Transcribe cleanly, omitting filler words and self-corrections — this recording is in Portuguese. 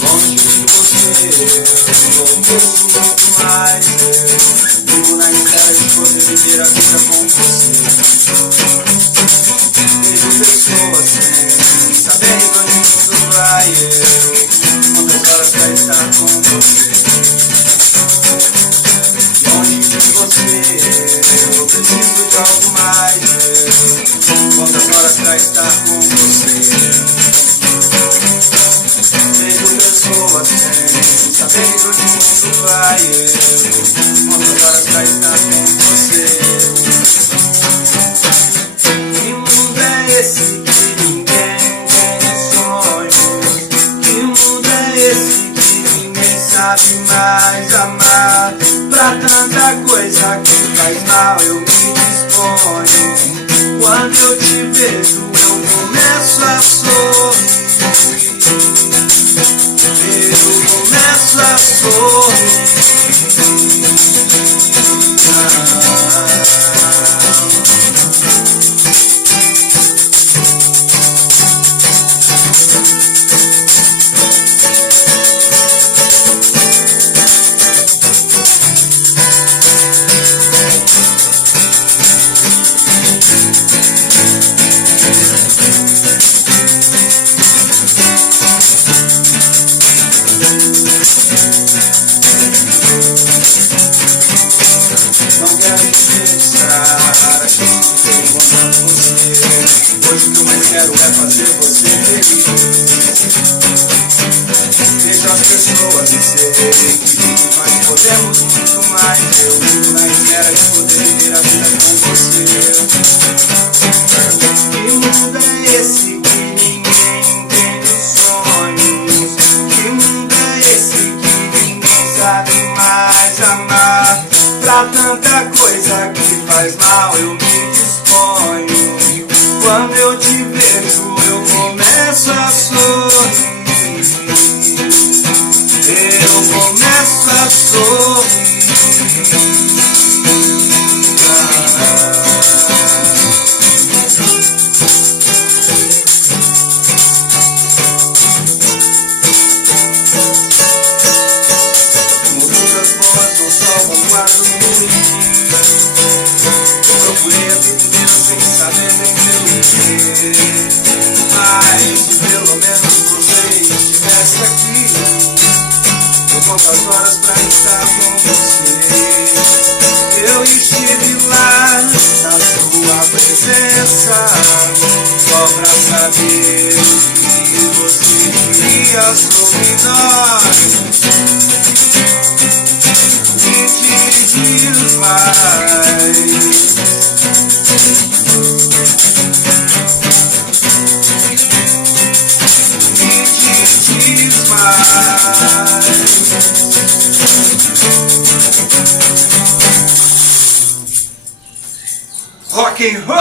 Longe de você, eu enlouqueço muito mais. Eu vivo na espera de poder viver a vida com você. Vejo pessoas sem saber onde o mundo vai. Quantas horas pra estar com você. Longe de você, eu preciso de algo mais. Quantas horas pra estar com você. Vejo pessoas sem saber onde o mundo vai. Quantas horas pra estar com você. Que mundo é esse que ninguém tem sonhos? Que mundo é esse que ninguém sabe mais amar? Pra tanta coisa que faz mal eu me disponho. Quando eu te vejo eu começo a sorrir. Eu começo a sorrir. Não quero desperdiçar a chance de ter encontrado você. Hoje o que eu mais quero é fazer você feliz. Vejo as pessoas e sei que juntos nós podemos muito mais. Eu vivo na espera de poder viver a vida com você. Que mundo é esse que ninguém entende os sonhos? Que mundo é esse que ninguém sabe mais amar? Pra tanta coisa que faz mal eu me disponho. Quando eu te vejo eu começo a sorrir. Eu começo a sorrir. Mudas boas não salvam quase ruim. Eu procurei a vida inteira sem saber nem pelo quê. Mas se pelo menos você estivesse aqui, eu conto as horas pra estar com você. Eu estive lá na sua presença, só pra saber que você queria sobre nós. E te diz mais. Rock and roll!